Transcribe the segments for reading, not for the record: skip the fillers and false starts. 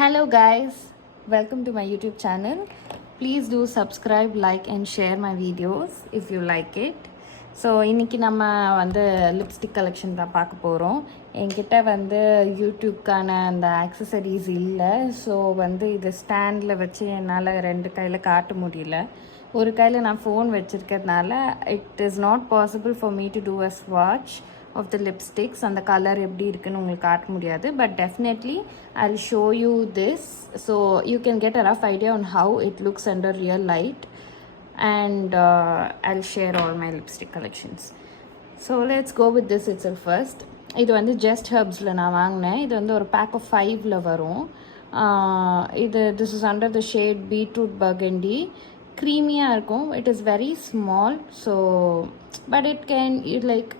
Hello guys, welcome to my YouTube channel. Please do subscribe, like and share my videos if you like it. So இன்றைக்கி நம்ம வந்து lipstick collection தான் பார்க்க போகிறோம். என்கிட்ட வந்து யூடியூப்கான அந்த ஆக்சசரிஸ் இல்லை. ஸோ வந்து இது ஸ்டாண்டில் வச்சு என்னால் ரெண்டு கையில் காட்ட முடியல. ஒரு கையில் நான் ஃபோன் வச்சுருக்கிறதுனால it is not possible for me to do a ஸ்வாட்ச் of the lipsticks and the color எப்படி இருக்குன்னு உங்களுக்கு காட்ட முடியாது. But definitely I'll show you this so you can get a rough idea on how it looks under real light, and I'll share all my lipstick collections. So let's go with this itself first. இது வந்து just ஹர்ப்ஸில் நான் வாங்கினேன். இது வந்து ஒரு back of 5ல் வரும். this is under the shade beetroot burgundy. க்ரீமியாக இருக்கும். It is very small, so but it like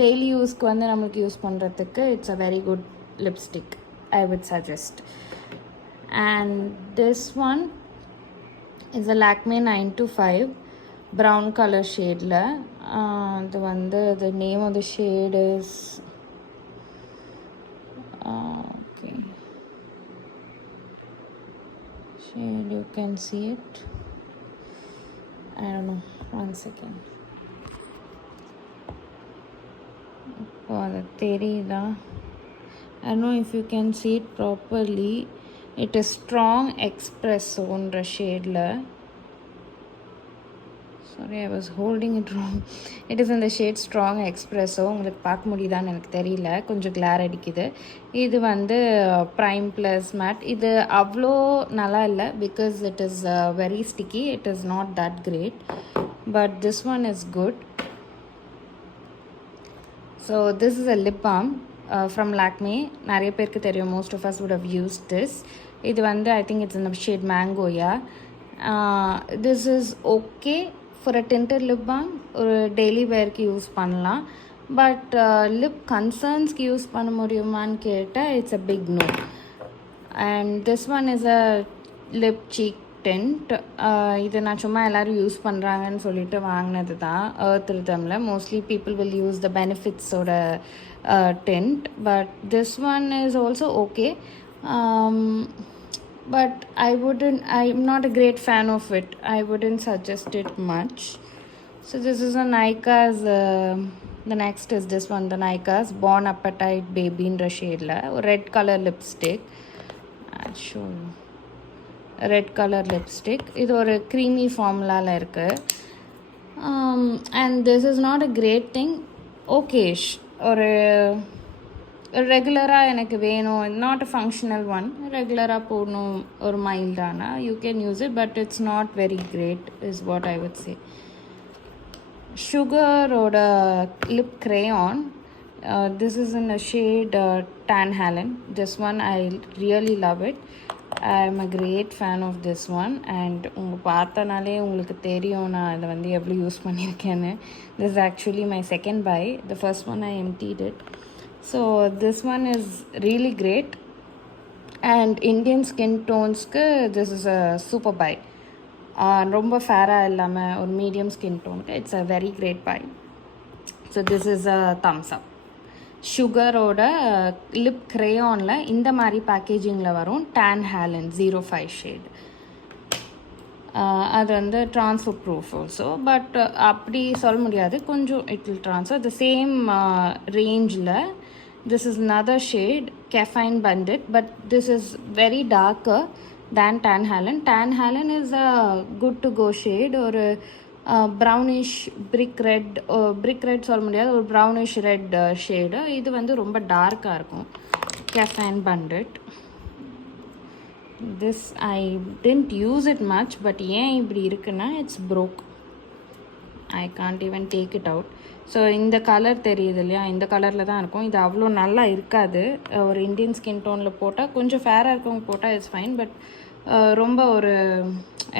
daily யூஸ்க்கு வந்து நம்மளுக்கு யூஸ் பண்ணுறதுக்கு it's a very good lipstick, I would suggest. And this one is a Lakme 925 brown colour ஷேடில். இது வந்து the name of the shade is okay shade you can see it. I don't know, one second. இப்போ அது தெரியுதா? I don't know if you can see it properly. It is strong espressoன்ற ஷேடில். Sorry, I was holding it wrong. It is in the shade strong espresso. உங்களுக்கு பார்க்க முடியுதான்னு எனக்கு தெரியல, கொஞ்சம் கிளார் அடிக்குது. இது வந்து ப்ரைம் ப்ளஸ் மேட். இது அவ்வளோ நல்லா இல்லை because it is very sticky. It is not that great, but this one is good. So this is a lip balm from Lakme. நிறைய பேருக்கு தெரியும், most of us would have used this. இது வந்து I think it's in the shade mango. This is okay for a tinted lip balm. ஒரு daily வேர்க்கு use பண்ணலாம். But lip கன்சர்ன்ஸ்க்கு use பண்ண முடியுமான்னு கேட்டால் it's a big no. And this one is a lip cheek tint. இது நான் சும்மா எல்லோரும் யூஸ் பண்ணுறாங்கன்னு சொல்லிட்டு வாங்கினது தான். எர்த் ரிதமில் mostly people will use the பெனிஃபிட்ஸோட tint, but this one is also okay. பட் I'm not a great fan of it. I wouldn't suggest it much. So this is a Nykaa's, the next is this one, the Nykaa's Bon Appetite Baby in the shade la red color lipstick. I'll show you. Red colour lipstick. இது ஒரு creamy ஃபார்முலாவில் இருக்குது. And this is not a great thing. ஓகேஷ், ஒரு ரெகுலராக எனக்கு வேணும், not a functional one, ரெகுலராக போடணும் ஒரு மைல்டானா you can use it, but it's not very great is what I would say. சுகரோட lip crayon. This is in a shade Tan Halen. This one I really love it. I am a great fan of this one, and உங்கள் பார்த்தனாலே உங்களுக்கு தெரியும் நான் இதை வந்து எவ்வளோ use பண்ணியிருக்கேன்னு. This is actually my second buy. The first one I emptied it. So this one is really great, and Indian skin tonesக்கு this is a super buy. ரொம்ப ஃபேராக இல்லாமல் ஒரு மீடியம் ஸ்கின் டோனுக்கு it's a very great buy. So this is a thumbs up. சுகரோட lip க்ரேயானில் இந்த மாதிரி பேக்கேஜிங்கில் வரும். Tan Halen 05 shade. அது வந்து ட்ரான்ஸ்ஃபர் ப்ரூஃப் ஆல்சோ, பட் அப்படி சொல்ல முடியாது, கொஞ்சம் it will transfer the same ரேஞ்சில். This is another shade caffeine bandit, but this is very darker than tan halen. Tan halen is a good to go shade. ஒரு brownish பிரிக் red சொல்ல முடியாது, ஒரு brownish red shade. இது வந்து ரொம்ப டார்க்காக இருக்கும். caffeine bandit. This I didn't use it much, but ஏன் இப்படி இருக்குன்னா it's broke. I can't even take it out. So இந்த கலர் தெரியுது இல்லையா, இந்த கலரில் தான் இருக்கும். இது அவ்வளோ நல்லா இருக்காது. ஒரு இந்தியன் ஸ்கின் டோனில் போட்டால், கொஞ்சம் ஃபேராக இருக்கவங்க போட்டால் இட்ஸ் ஃபைன், பட் ரொம்ப ஒரு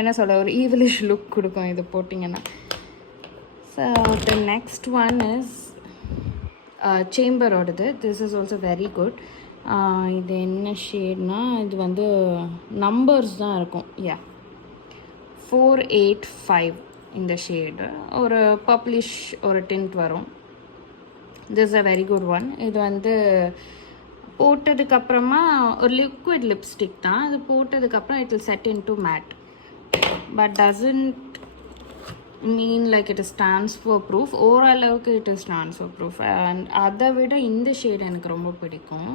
என்ன சொல்ல, ஒரு ஈவலிஷ் லுக் கொடுக்கும் இது போட்டிங்கன்னா. So the next one is சேம்பரோடது. This is also very good. இது என்ன ஷேட்னா, இது வந்து நம்பர்ஸ் தான் இருக்கும். 485 இந்த ஷேடு. ஒரு பர்ப்ளிஷ் ஒரு டிண்ட் வரும். This a very good one. இது வந்து போட்டதுக்கப்புறமா ஒரு லிக்விட் லிப்ஸ்டிக் தான். அது போட்டதுக்கப்புறம் it will set in to matte, but doesn't mean like it is transfer proof. ஓரளவுக்கு it is transfer proof. And அதை விட இந்த ஷேட் எனக்கு ரொம்ப பிடிக்கும்.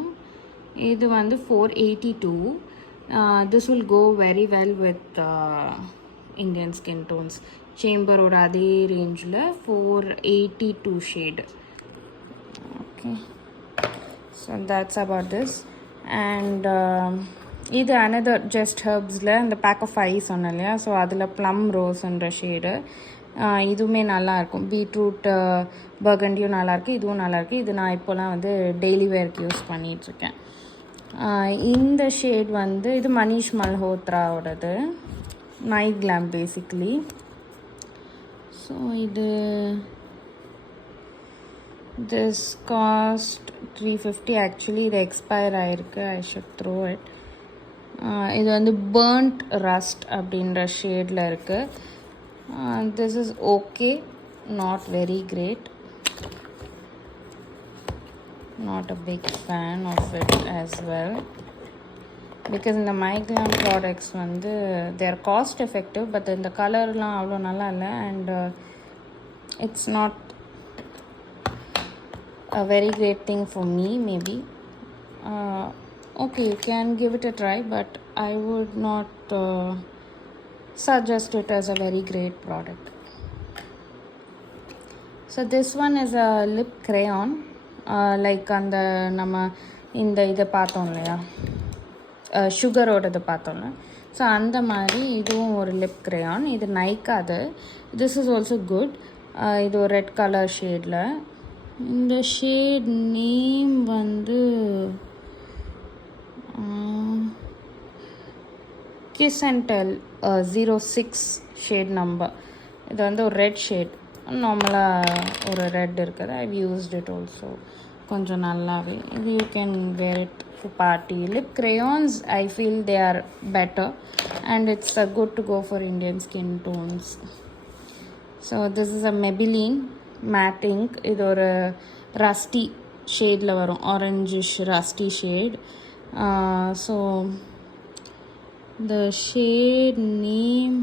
இது வந்து 482. This will go very well with Indian skin tones. சேம்பரோட அதே ரேஞ்சில் 482 shade. Okay, so that's about this. And இது அனதர் ஜஸ்ட் ஹர்ப்ஸில் இந்த பேக் ஆஃப் ஐ சொன்னேன் இல்லையா, ஸோ அதில் ப்ளம் ரோஸ்ன்ற ஷேடு. இதுவுமே நல்லாயிருக்கும். பீட்ரூட் பர்கண்டியும் நல்லாயிருக்கு, இதுவும் நல்லாயிருக்கு. இது நான் இப்போலாம் வந்து டெய்லி வேர்க்கு யூஸ் பண்ணிகிட்ருக்கேன். இந்த ஷேட் வந்து இது மனிஷ் மல்ஹோத்ராவோடது, நைட் கிளாம் பேசிக்லி. ஸோ இது திஸ் காஸ்ட் 350. ஆக்சுவலி இது எக்ஸ்பயர் ஆகிருக்கு. I should throw it. இது வந்து பர்ன்ட் ரஸ்ட் அப்படின்ற ஷேடில் இருக்குது. This is okay, not very great. Not a big fan of it as well, because இந்த மைக்லாம் ப்ராடக்ட்ஸ் வந்து they are cost effective, but இந்த கலர்லாம் அவ்வளோ நல்லா இல்லை, and it's not a very great thing for me maybe. Okay, you can give it a try, but I would not suggest it as a very great product. So this one is a lip crayon. Like அந்த நம்ம இந்த இதை பார்த்தோம் இல்லையா, சுகரோடது பார்த்தோம்ல, so அந்த மாதிரி இதுவும் ஒரு லிப் கிரேயான். இது நைக்காது. This is also good. இது ஒரு ரெட் கலர் ஷேடில். இந்த ஷேட் நேம் வந்து kiss and tell 06 shade number. இது வந்து ஒரு ரெட் ஷேட். நார்மலாக ஒரு ரெட் இருக்குது. I've used it also. கொஞ்சம் நல்லாவே. இது you can wear it for party. Lip crayons, I feel they are better, and it's good to go for Indian skin tones. So this is a Maybelline matte ink. இது ஒரு rusty ஷேடில் வரும், orangish rusty shade. So the shade name,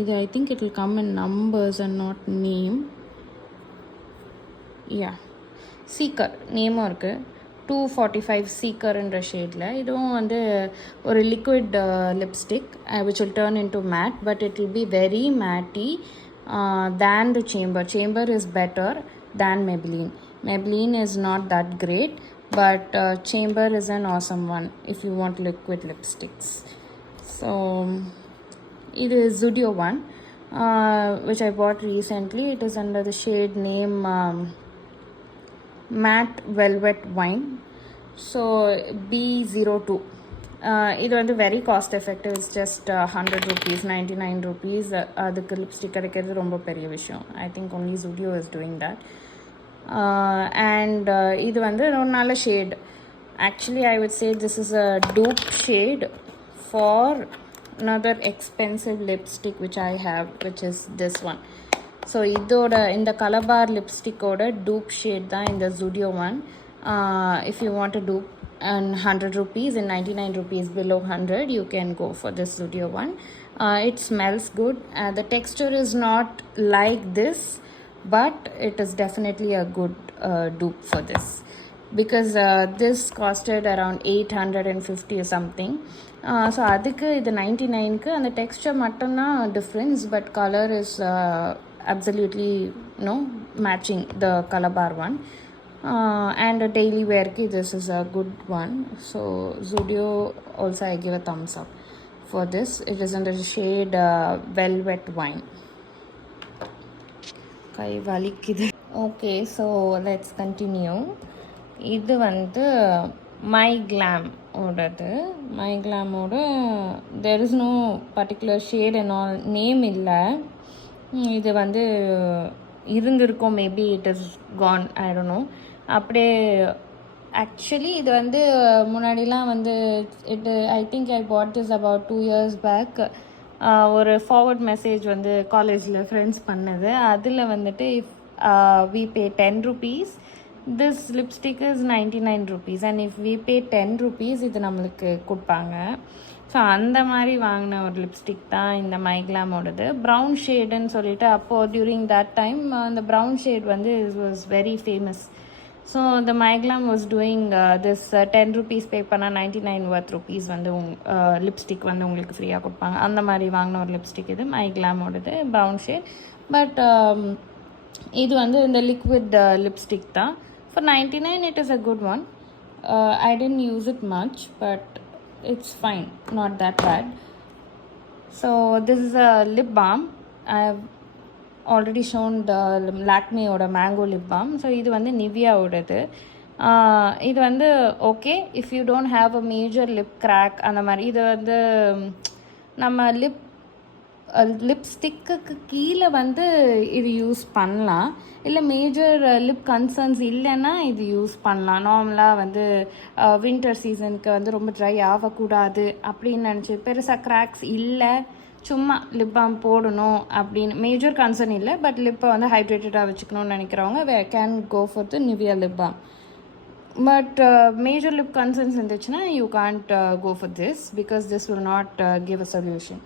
இது I think it will come in numbers and not name. Yeah, Seeker நேமும் இருக்குது. 245 சீக்கர்ன்ற ஷேடில். இதுவும் வந்து ஒரு liquid lipstick which will turn into matte, but it will be very matte than the Chamber. Chamber is better than Maybelline. Maybelline is not that great, but Chamber is an awesome one if you want liquid lipsticks. So இது Zudio one, which I bought recently. It is under the shade name Matte Velvet Wine. So B02. இது வந்து very cost effective. It's just 100 rupees, 99 rupees. அதுக்கு lipstick கிடைக்கிறது ரொம்ப பெரிய விஷயம். I think only Zudio is doing that. And இது வந்து ஒரு நல்ல shade. Actually I would say this is a dupe shade for another expensive lipstick which I have, which is this one. So இதோட இந்த கலபார் லிப்ஸ்டிக்கோட டூப் ஷேட் தான் இந்த Zudio one. If you want to dupe and 100 rupees and 99 rupees below 100, you can go for this Zudio one. It smells good. The texture is not like this, but it is definitely a good dupe for this, because this costed around 850 or something. So அதுக்கு இது 99க்கு அந்த Dexter மட்டும்தான் difference, but colour is absolutely matching the Calabar one. And a daily wear ki this is a good one. So Zudio also I give a thumbs up for this. It is under the shade Velvet Wine. Kai valikide. Okay, so let's continue. இது வந்து My Glam ஓடது. My Glam ஓட there is no particular shade and all, name இல்லை. இது வந்து இருந்திருக்கும், maybe it is gone, I don't know. அப்படியே actually இது வந்து முன்னாடிலாம் வந்து I think I bought this about 2 years back. ஒரு ஃபார்வர்ட் மெசேஜ் வந்து காலேஜில் ஃப்ரெண்ட்ஸ் பண்ணது. அதில் வந்துட்டு if we pay 10 rupees this lipstick is 99 rupees and if we pay 10 rupees இது நம்மளுக்கு கொடுப்பாங்க. ஸோ அந்த மாதிரி வாங்கின ஒரு லிப்ஸ்டிக் தான் இந்த மைக்லாமோடது. ப்ரௌன் ஷேடுன்னு சொல்லிட்டு அப்போது டியூரிங் தட் டைம் அந்த ப்ரௌன் ஷேட் வந்து it was very famous. So the MyGlamm was doing this 10 rupees pay பண்ணால் 99 worth rupees வந்து லிப்ஸ்டிக் வந்து உங்களுக்கு ஃப்ரீயாக கொடுப்பாங்க. அந்த மாதிரி வாங்கின ஒரு லிப்ஸ்டிக் இது மைக்லாமோடது ப்ரௌன் ஷேட். பட் இது வந்து இந்த லிக்விட் லிப்ஸ்டிக் தான். For 99 it is a good one. I didn't use it much but it's fine, not that bad. So this is a lip balm. I've already shown the Lakme oda mango lip balm. So இது வந்து Nivea ஓடது. இது வந்து okay if you don't have a major lip crack அந்த மாதிரி. இது வந்து நம்ம lipstick கீழே வந்து இது யூஸ் பண்ணலாம். இல்லை மேஜர் லிப் கன்சர்ன்ஸ் இல்லைன்னா இது யூஸ் பண்ணலாம். நார்மலாக வந்து வின்டர் சீசனுக்கு வந்து ரொம்ப ட்ரை ஆகக்கூடாது அப்படின்னு நினச்சி பெருசாக கிராக்ஸ் இல்லை, சும்மா லிப் பாம் போடணும் அப்படின்னு மேஜர் கன்சர்ன் இல்லை, பட் லிப்பை வந்து ஹைட்ரேட்டடாக வச்சுக்கணும்னு நினைக்கிறவங்க can go for the Nivea lip balm. But major lip concerns இருந்துச்சுன்னா you can't go for this because this will not give a solution.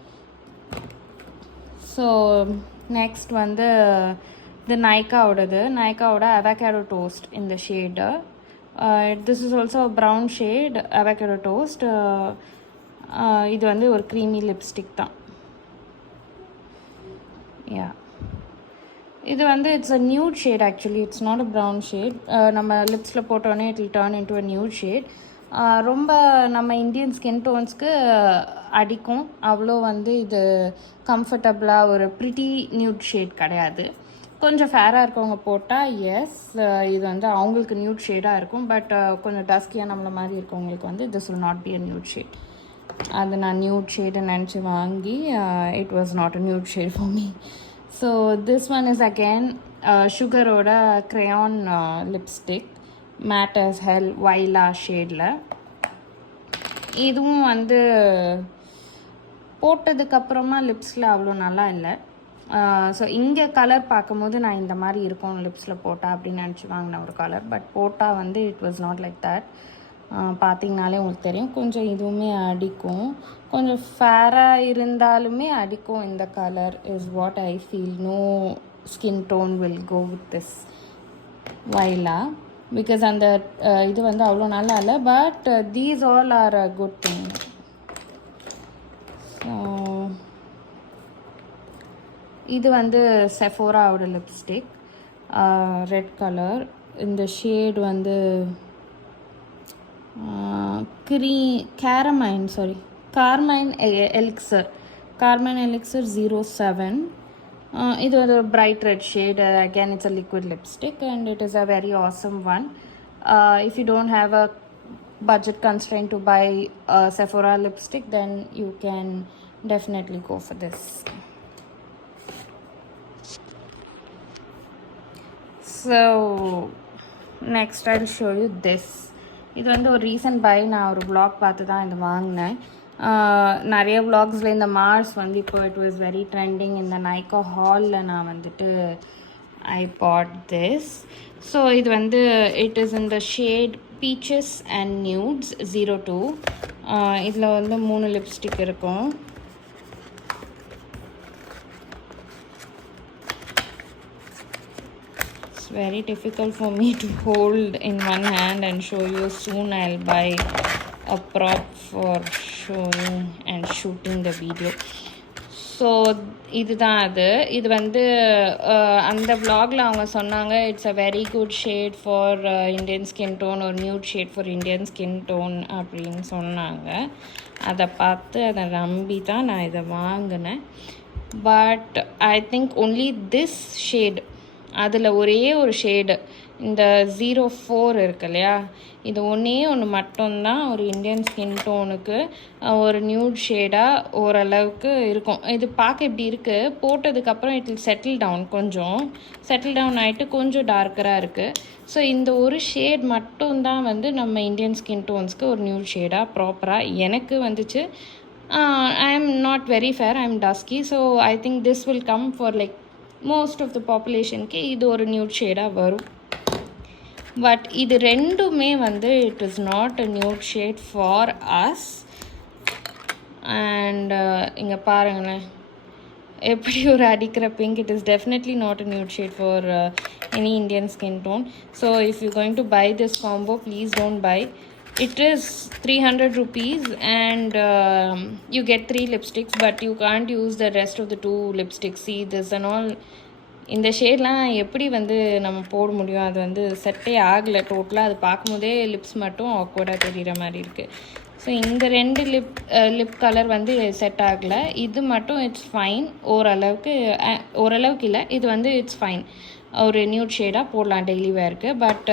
So next வந்து இது நைக்காவோட அவகாடோ டோஸ்ட் இந்த shade. This is also brown shade avocado toast. இது வந்து ஒரு creamy lipstick தான். Yeah இது வந்து it's a nude shade actually, it's not a brown shade. நம்ம லிப்ஸில் போட்டோன்னே it will turn into a nude shade. ரொம்ப நம்ம இந்தியன் ஸ்கின் டோன்ஸ்க்கு அடிக்கும். அவ்வளோ வந்து இது கம்ஃபர்டபுளாக ஒரு ப்ரிட்டி நியூட் ஷேட் கிடையாது. கொஞ்சம் ஃபேராக இருக்கவங்க போட்டால் எஸ் இது வந்து அவங்களுக்கு நியூட் ஷேடாக இருக்கும். பட் கொஞ்சம் டஸ்கியாக நம்மள மாதிரி இருக்கவங்களுக்கு வந்து this will not be a nude shade. அது நான் நியூட் ஷேடை நினச்சி வாங்கி it was not a nude shade for me. So this one is again சுகரோட crayon lipstick matte as hell Viola ஷேடில். இதுவும் வந்து போட்டதுக்கப்புறமா லிப்ஸில் அவ்வளோ நல்லா இல்லை. ஸோ இங்கே கலர் பார்க்கும்போது நான் இந்த மாதிரி இருக்கும் லிப்ஸில் போட்டால் அப்படின்னு நினச்சி வாங்கின ஒரு கலர். பட் போட்டால் வந்து it was not like that. பார்த்திங்கனாலே உங்களுக்கு தெரியும் கொஞ்சம் இதுவுமே அடிக்கும். கொஞ்சம் ஃபேராக இருந்தாலுமே அடிக்கும். இந்த colour is what I feel. No skin tone will go with this வைலா பிகாஸ் அந்த இது வந்து அவ்வளோ நல்லா இல்லை. But these all are a good thing. So இது வந்து செஃபோராவோட லிப்ஸ்டிக் ரெட் கலர். இந்த ஷேட் வந்து கார்மைன் எலிக்சர் 07. இது வந்து ஒரு bright red shade. Again it's a liquid lipstick and it is a very awesome one. If you don't have a budget constraint to buy a Sephora lipstick, then you can definitely go for this. So next I'll show you this. இது வந்து ஒரு recent by. நான் ஒரு vlog பார்த்து தான் இது வாங்கினேன். நிறைய vlogsல இந்த மார்ஸ் வந்து இப்போ இட் வாஸ் வெரி ட்ரெண்டிங். இந்த நைக்கா ஹாலில் நான் வந்துட்டு ஐ பாட் திஸ். ஸோ இது வந்து it is in the shade peaches and nudes 02. இதில் வந்து 3 லிப்ஸ்டிக் இருக்கும். It's very difficult for me to hold in one hand and show you. Soon I'll buy a prop for showing and shooting the video. So இதுதான் அது. இது வந்து அந்த vlogல அவங்க சொன்னாங்க it's a very good shade for Indian skin tone, ஒரு nude shade for Indian skin tone அப்படின்னு சொன்னாங்க. அதை பார்த்து அதை நம்பி தான் நான் இதை வாங்கினேன். But I think only this shade, அதில் ஒரே ஒரு ஷேடு இந்த 04 இருக்கு இல்லையா, இது ஒன்று மட்டும்தான் ஒரு இந்தியன் ஸ்கின் டோனுக்கு ஒரு நியூட் ஷேடாக ஓரளவுக்கு இருக்கும். இது பார்க்க இப்படி இருக்குது, போட்டதுக்கப்புறம் இட் வில் செட்டில் டவுன் ஆகிட்டு கொஞ்சம் டார்க்கராக இருக்குது. ஸோ இந்த ஒரு ஷேட் மட்டும்தான் வந்து நம்ம இந்தியன் ஸ்கின் டோன்ஸ்க்கு ஒரு நியூட் ஷேடாக ப்ராப்பராக எனக்கு வந்துச்சு. I am not very fair, I am dusky, so I think this will come for like most of the population க்கு இது ஒரு நியூட் ஷேடாக வரும். பட் இது ரெண்டுமே வந்து it is not a nude shade for us. And இங்கே பாருங்களேன் எப்படி ஒரு அடிக்கிற pink. It is definitely not a nude shade for any Indian skin tone. So if you going to buy this combo, please don't buy. It is 300 rupees and you get 3 lipsticks, but you can't use the rest of the 2 lipsticks. See this and all. இந்த ஷேட்லாம் எப்படி வந்து நம்ம போட முடியும்? அது வந்து செட்டே ஆகலை டோட்டலாக. அது பார்க்கும்போதே லிப்ஸ் மட்டும் ஆக்வர்டாக தெரிகிற மாதிரி இருக்குது. ஸோ இந்த 2 லிப் கலர் வந்து செட் ஆகலை. இது மட்டும் இட்ஸ் ஃபைன். ஓரளவுக்கு இல்லை, இது வந்து இட்ஸ் ஃபைன். ஒரு நியூட் ஷேடாக போடலாம் டெய்லி வேருக்கு. பட்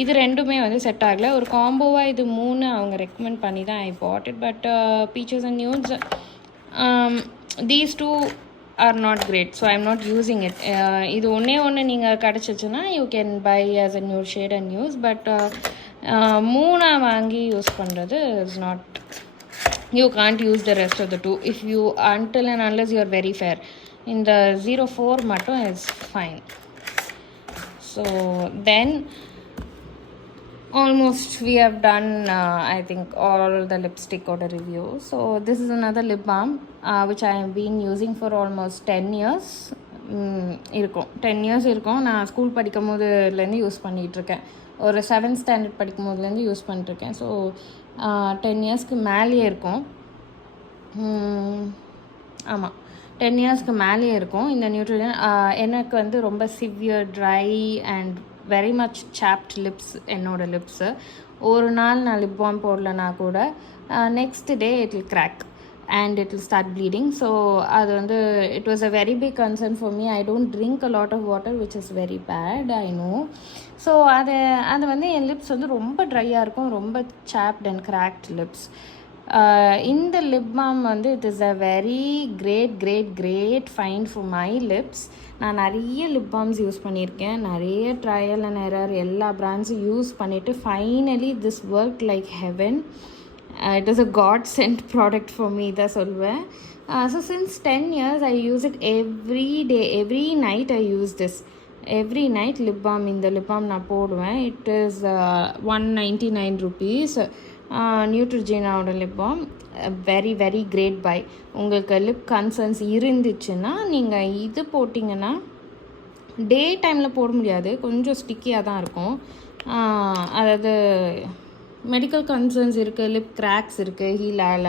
இது ரெண்டுமே வந்து செட் ஆகலை. ஒரு காம்போவாக இது 3 அவங்க ரெக்கமெண்ட் பண்ணி தான் I bought it. But peaches and nudes, these 2 are not great, so I'm not using it. இது ஒன்று நீங்கள் கிடச்சிச்சுன்னா you can buy as a nude shade and use. But 3 வாங்கி யூஸ் பண்ணுறது is not, you can't use the rest of the 2 if you, until and unless you are very fair. இந்த 04 மட்டும் is fine. So then almost we have done I think all the lipstick order review. So this is another lip balm which I have been using for almost 10 years இருக்கும். 10 years இருக்கும். நான் school படிக்கும் போதுலேருந்து use பண்ணிகிட்ருக்கேன். ஒரு 7th standard படிக்கும் போதுலேருந்து use பண்ணிட்டுருக்கேன். So 10 இயர்ஸ்க்கு மேலேயே இருக்கும். ஆமாம், 10 இயர்ஸ்க்கு மேலேயே இருக்கும் இந்த நியூட்ரிஜன். எனக்கு வந்து ரொம்ப severe try and very much soft lips என்னோடய லிப்ஸு. ஒரு நாள் நான் லிப் பாம் போடலனா கூட next day it will crack and it will start bleeding. So அது வந்து it was a very big concern for me. I don't drink a lot of water, which is very bad, I know. So அது வந்து என் lips வந்து ரொம்ப ட்ரையாக இருக்கும், ரொம்ப சாப்ட் அண்ட் கிராக்ட் லிப்ஸ். இந்த லிப் பாம் வந்து it is a very great find for my lips. நான் நிறைய லிப் பாம்ஸ் யூஸ் பண்ணியிருக்கேன், நிறைய ட்ரையல் அண்ட் எரர் எல்லா பிராண்ட்ஸும் யூஸ் பண்ணிவிட்டு finally this work like heaven. It is a God sent product for me, தான் சொல்வேன். So since 10 years I use it every day, every night I use this. Every night lip balm, இந்த lip balm நான் போடுவேன். It is 199 rupees. நியூட்ரிஜினாவோட lip balm very great buy. உங்களுக்கு lip concerns இருந்துச்சுன்னா நீங்கள் இது போட்டிங்கன்னா டே டைமில் போட முடியாது, கொஞ்சம் ஸ்டிக்கியாக தான் இருக்கும். அதாவது மெடிக்கல் கன்சர்ன்ஸ் இருக்குது, லிப் கிராக்ஸ் இருக்குது ஹீலால்.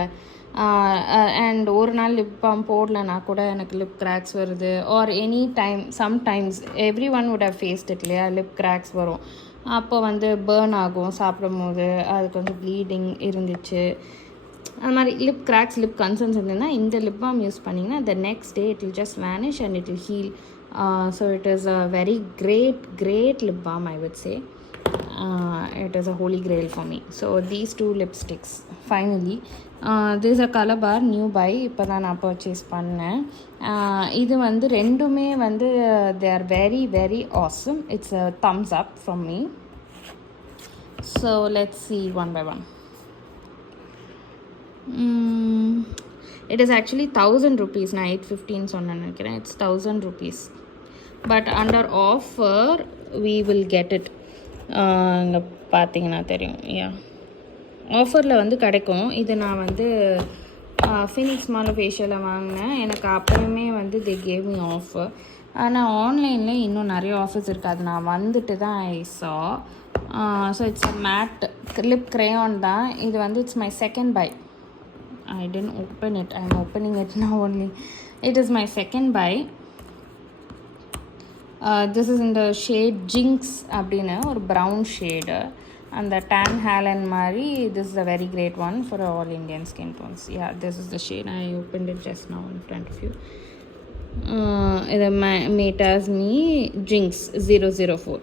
அண்ட் ஒரு நாள் லிப் பாம் போடலனா கூட எனக்கு லிப் கிராக்ஸ் வருது. Or any time sometimes every one would have faced it இல்லையா, லிப் கிராக்ஸ் வரும். அப்போ வந்து பேர்ன் ஆகும் சாப்பிடும் போது, அது கொஞ்சம் ப்ளீடிங் இருந்துச்சு. அது மாதிரி லிப் கிராக்ஸ் லிப் கன்சர்ன்ஸ் இருந்ததுன்னா இந்த லிப் பாம் யூஸ் பண்ணிங்கன்னா the next day it will just vanish and it will heal. So it is a very great lip balm, I would say. It is a holy grail for me. So these 2 lipsticks finally. This is a color bar new buy, இப்போ தான் நான் purchase பண்ணேன். இது வந்து ரெண்டுமே வந்து they are very awesome. It's a thumbs up from me. So let's see one by one. It is actually 1000 rupees. நான் 815 சொன்னேன்னு நினைக்கிறேன். It's 1000 rupees, but under offer we will get it. இங்கே பார்த்தீங்கன்னா தெரியும், ஆஃபரில் வந்து கிடைக்கும். இது நான் வந்து ஃபினிக்ஸ் மால் ஃபேஷியலில் வாங்கினேன். எனக்கு அப்போயுமே வந்து தே கேவ் மீ ஆஃபர். ஆனால் ஆன்லைனில் இன்னும் நிறைய ஆஃபர்ஸ் இருக்குது, அது நான் வந்துட்டு தான் I saw. So it's a matte lip crayon தான் இது வந்து. It's my second buy. I didn't open it, I'm opening it now only. It is my second buy. This is in the shade Jinx அப்படின்னா ஒரு brown shade. அந்த tan Helen மாதிரி this is a very great one for all Indian skin tones. Yeah, this is the shade. I opened it just now in front of you. இது Metas Me Jinx 004.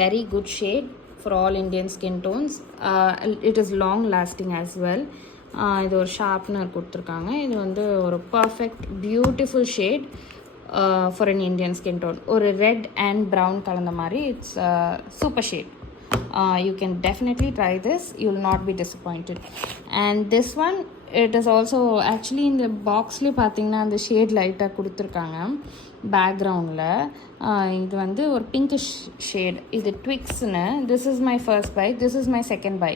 Very good shade for all Indian skin tones. It is long lasting as well. இது ஒரு sharpener கொடுத்துருக்காங்க. இது வந்து ஒரு perfect beautiful shade for an Indian skin tone. ஒரு red and brown கலந்த மாதிரி. It's super shade. You can definitely try this. You will not be disappointed. And this one, it is also actually in the boxல பார்த்தீங்கன்னா அந்த shade லைட்டாக கொடுத்துருக்காங்க பேக்ரவுண்டில். இது வந்து ஒரு பிங்கிஷ் ஷேட். இது ட்விக்ஸ்னு. This is my first buy, this is my second buy.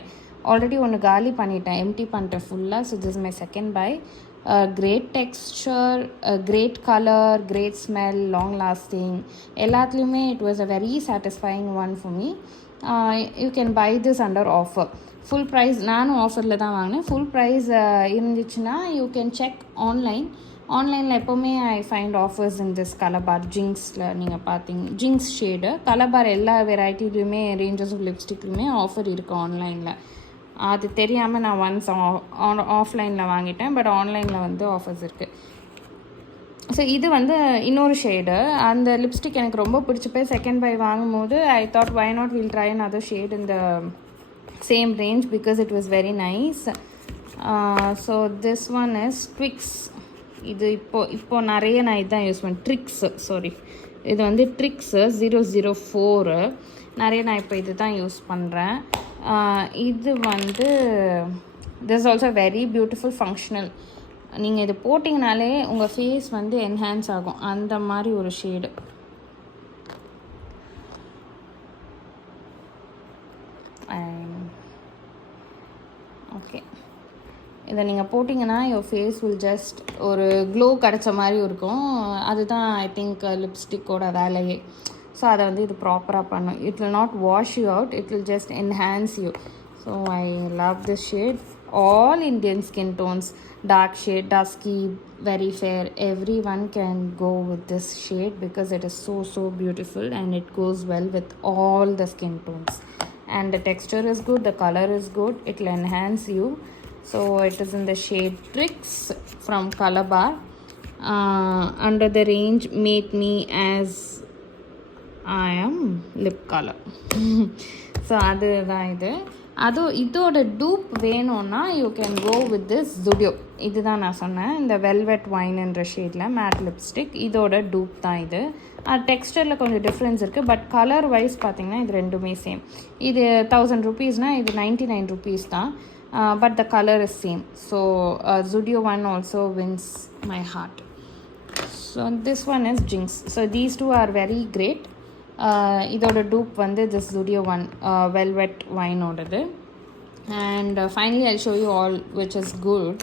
Already ஒன்று காலி பண்ணிட்டேன், எம்டி பண்ணிட்டேன் ஃபுல்லாக. So this is my second buy. Great texture, great color, great smell, long lasting. எல்லாத்துலேயுமே it was a very satisfying one for me. You can buy this under offer. Full price நானும் ஆஃபரில் தான் வாங்கினேன். Full price இருந்துச்சுன்னா you can check ஆன்லைனில் எப்போவுமே I find offers in this Colorbar ஜிங்ஸில். நீங்கள் பார்த்தீங்க ஜிங்ஸ் ஷேடு கலபார் எல்லா வெரைட்டிலையுமே ரேஞ்சஸ் ஆஃப் லிப்ஸ்டிக்லையுமே ஆஃபர் இருக்குது ஆன்லைனில். அது தெரியாமல் நான் ஒன்ஸ் ஆஃப்லைனில் வாங்கிட்டேன், பட் ஆன்லைனில் வந்து ஆஃபர்ஸ் இருக்குது. ஸோ இது வந்து இன்னொரு ஷேடு. அந்த லிப்ஸ்டிக் எனக்கு ரொம்ப பிடிச்சி போய் செகண்ட் பை வாங்கும்போது I thought why not will try another shade in the same range because it was very nice. So this one is Twix. இது இப்போ நிறைய நான் இதுதான் யூஸ் பண்ணேன். இது வந்து ட்ரிக்ஸ் 004. நிறைய நான் இப்போ இது தான் யூஸ் பண்ணுறேன். இது வந்து this also very beautiful functional. நீங்கள் இது போட்டிங்கனாலே உங்கள் ஃபேஸ் வந்து என்ஹான்ஸ் ஆகும், அந்த மாதிரி ஒரு ஷேடு. ஓகே, இதை நீங்கள் போட்டிங்கன்னா யுவர் ஃபேஸ் வில் ஜஸ்ட் ஒரு க்ளோ கிடச்ச மாதிரி இருக்கும். அதுதான் ஐ திங்க் லிப்ஸ்டிக்கோட வேலையே. ஸோ அதை வந்து இது ப்ராப்பராக பண்ணும். It will not wash you out, it will just enhance you. So I love this shade. All Indian skin tones, dark shade, dusky, very fair, everyone can go with this shade because it is so beautiful and it goes well with all the skin tones. And the texture is good, the color is good, it will enhance you. So it is in the shade Tricks from Calabar, under the range Meet Me As I Am lip color. ஸோ அதுதான் இது. இதோட dupe வேணும்னா you can go with this Zudio. இதுதான் நான் சொன்னேன், இந்த velvet வைன்ன்ற ஷேடில் மேட் லிப்ஸ்டிக். இதோட டூப் தான் இது. டெக்ஸ்டரில் கொஞ்சம் டிஃப்ரென்ஸ் இருக்குது, பட் கலர் வைஸ் பார்த்திங்கன்னா இது ரெண்டுமே சேம். இது 1000 rupeesனால் இது 99 rupees தான், but the colour is same. So Zudio one also wins my heart. So this one is zings. So these two are very great. இதோட டூப் வந்து திஸ் ஜுடியோ ஒன் வெல்வெட் வைனோடது. And finally I show you all which is good.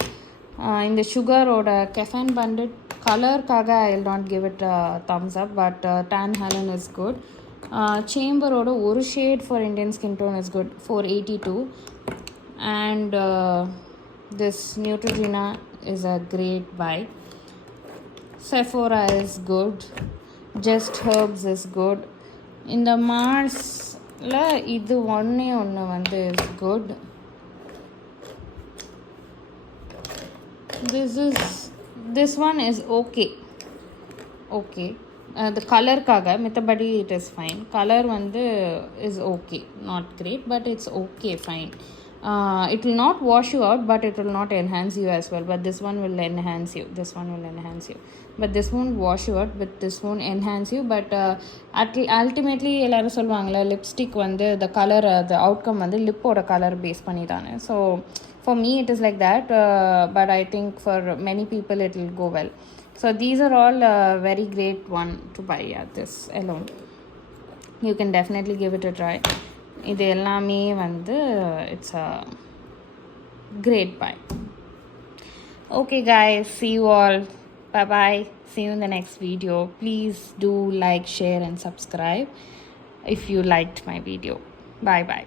இந்த சுகரோட caffeine பண்டட் கலருக்காக I will not give it thumbs up, but டான் ஹெலன் is good. சேம்பரோட ஒரு shade for Indian skin tone is good, 482. And this நியூட்ரிஜினா is a great buy. Sephora is good. Just Herbs is good. இந்த மார்ஸில் இது ஒன்று வந்து is good. This one is okay. the கலருக்காக, மித்தபடி இட் இஸ் ஃபைன். கலர் வந்து is okay, not great, but it's okay, fine. It will not wash you out, but it will not enhance you as well. But this one will enhance you. But this won't wash you out, but this won't enhance you. But ultimately எல்லாரும் சொல்லுவாங்களே lipstick வந்து the color, the outcome வந்து லிப்போட colour base பண்ணி தானே. So for me it is like that, but I think for many people it will go well. So these are all very great one to buy at this alone. You can definitely give it a try. இது எல்லாமே வந்து it's a great buy. Okay guys, see you all. Bye bye. See you in the next video. Please do like, share and subscribe if you liked my video. Bye bye.